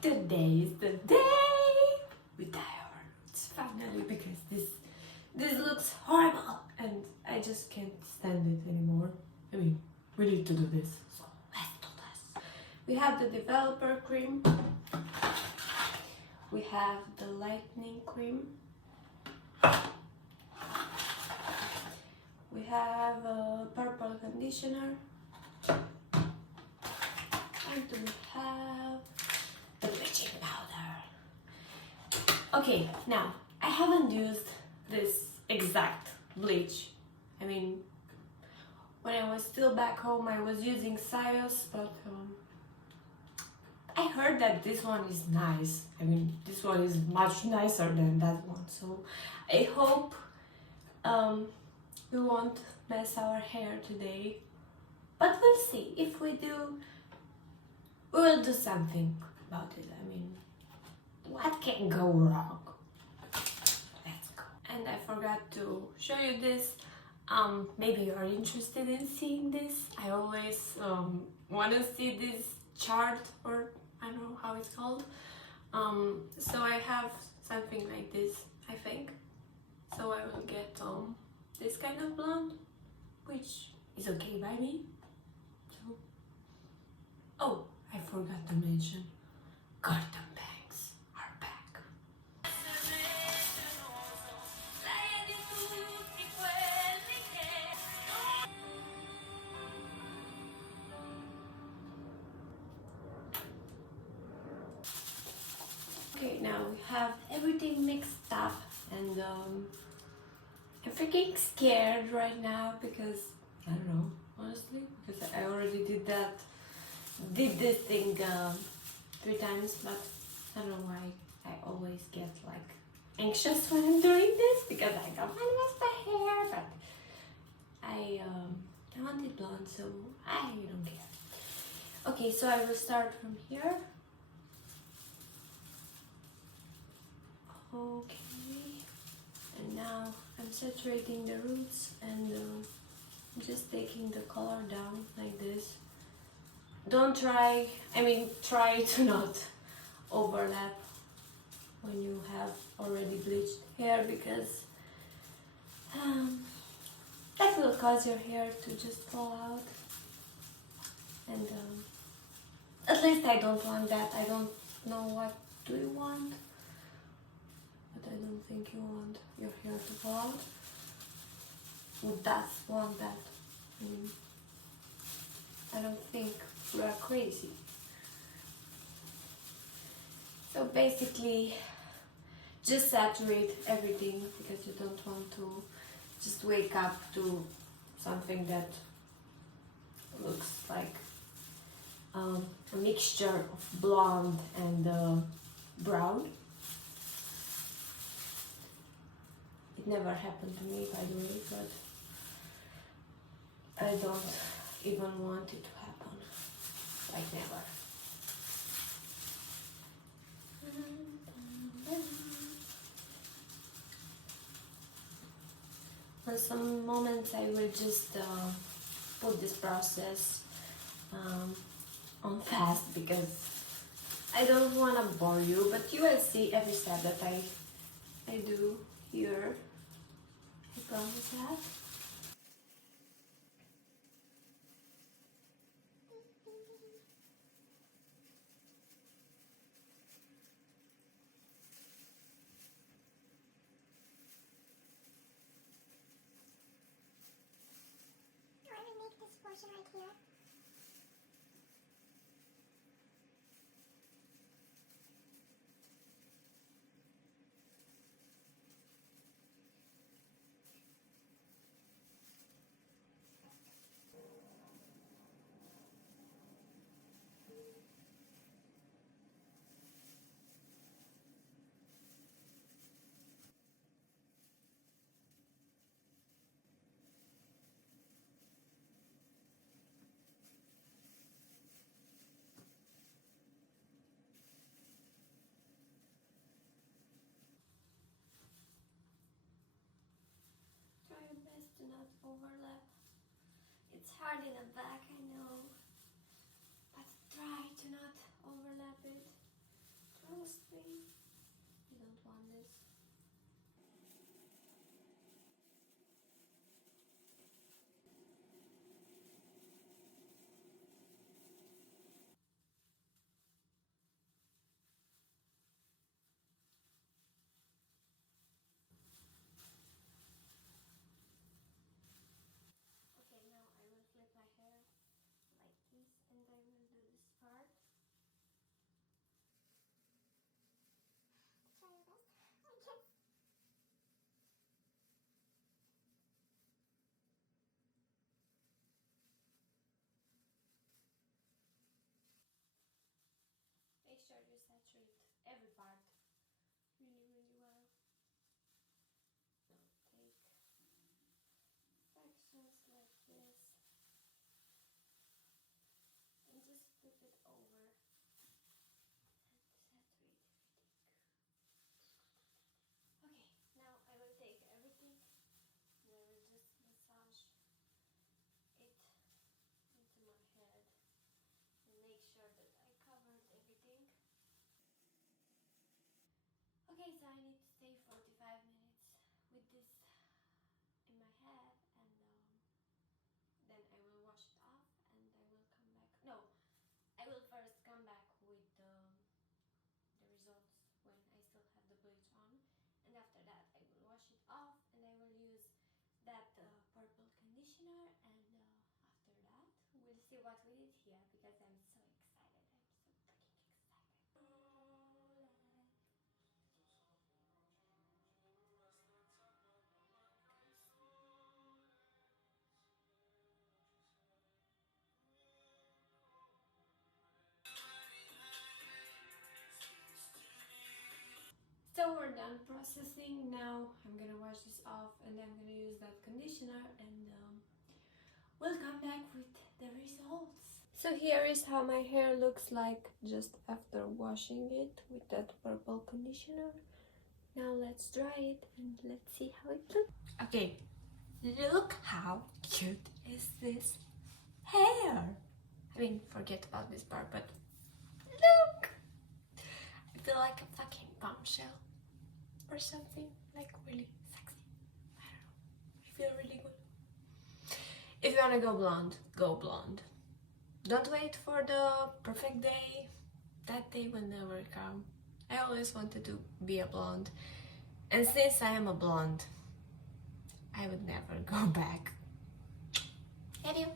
Today is the day we dye our roots finally, because this looks horrible and I just can't stand it anymore. I mean, we need to do this, so let's do this. We have the developer cream, we have the lightening cream, we have a purple conditioner, and we have the bleaching powder. Okay, now I haven't used this exact bleach. I mean, when I was still back home I was using Sios, but I heard that this one is nice. I mean, this one is much nicer than that one, so I hope we won't mess our hair today, but we'll see. If we do, we will do something about it. I mean, what can go wrong? Let's go. And I forgot to show you this. Maybe you are interested in seeing this. I always want to see this chart, or I don't know how it's called. So I have something like this, I think. So I will get this kind of blonde, which is okay by me. So, oh, I forgot to mention, curtain bangs are back. Okay, now we have everything mixed up, and I'm freaking scared right now because, I don't know, honestly, because I already did this thing 3 times, but I don't know why I always get like anxious when I'm doing this, because I don't want to mess my hair, but I want it blonde, so I don't care. Okay, so I will start from here. Okay, and now I'm saturating the roots, and I'm just taking the color down like this. Don't try, I mean, try to not overlap when you have already bleached hair, because that will cause your hair to just fall out. And at least I don't want that. I don't know what do you want, but I don't think you want your hair to fall out. Who does want that? I don't think we are crazy. So basically, just saturate everything, because you don't want to just wake up to something that looks like a mixture of blonde and brown. It never happened to me, by the way, but I don't even want it to happen. Like never. For some moments I will just put this process on fast, because I don't want to bore you, but you will see every step that I do here. I promise that. Portion right here. To not overlap. It's hard in the back, I know, but try to not overlap it. every part really, really well. Now take sections like this and just flip it over and saturate everything. Okay, now I will take everything and I will just massage it into my head and make sure that I covered everything. Okay, so I need to stay 45 minutes with this in my head, and then I will wash it off and I will come back. No, I will first come back with the results when I still have the bleach on, and after that I will wash it off and I will use that purple conditioner, and after that we'll see what we did here, because I'm so excited. I'm so freaking excited. So we're done processing. Now I'm gonna wash this off and I'm gonna use that conditioner, and we'll come back with the results. So here is how my hair looks like just after washing it with that purple conditioner. Now let's dry it and let's see how it looks. Okay, look how cute is this hair. I mean, forget about this part, but look! I feel like a fucking bombshell or something, like really sexy. I don't know. I feel really good. If you wanna go blonde, go blonde. Don't wait for the perfect day. That day will never come. I always wanted to be a blonde. And since I am a blonde, I would never go back. Adieu.